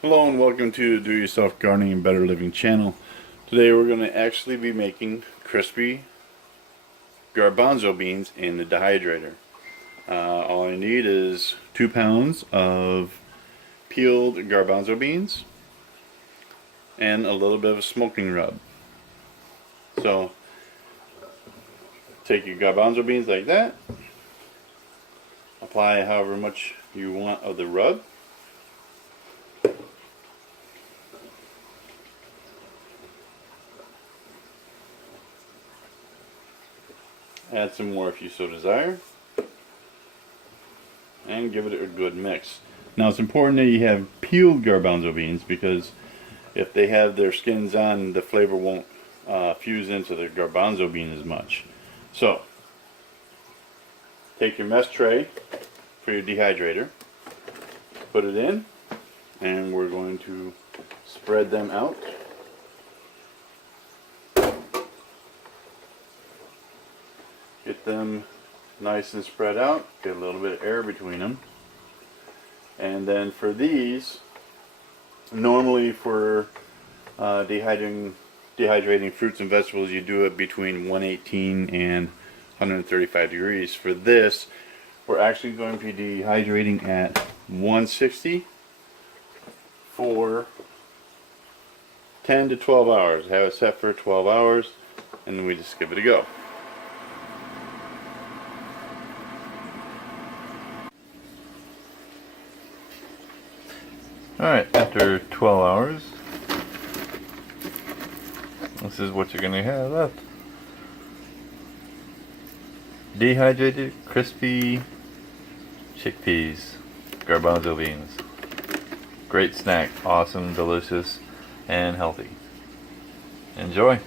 Hello and welcome to Do Yourself Gardening and Better Living channel. Today we're going to actually be making crispy garbanzo beans in the dehydrator. All I need is 2 pounds of peeled garbanzo beans and a little bit of a smoking rub. So take your garbanzo beans like that, apply however much you want of the rub. Add some more if you so desire, and give it a good mix. Now it's important that you have peeled garbanzo beans, because if they have their skins on, the flavor won't fuse into the garbanzo bean as much. So take your mesh tray for your dehydrator, put it in, and we're going to spread them out. Get them nice and spread out, get a little bit of air between them. And then for these, normally for dehydrating fruits and vegetables, you do it between 118 and 135 degrees. For this, we're actually going to be dehydrating at 160 for 10 to 12 hours. Have it set for 12 hours, and then we just give it a go. Alright, after 12 hours, this is what you're going to have left. Dehydrated, crispy chickpeas, garbanzo beans. Great snack, awesome, delicious, and healthy. Enjoy!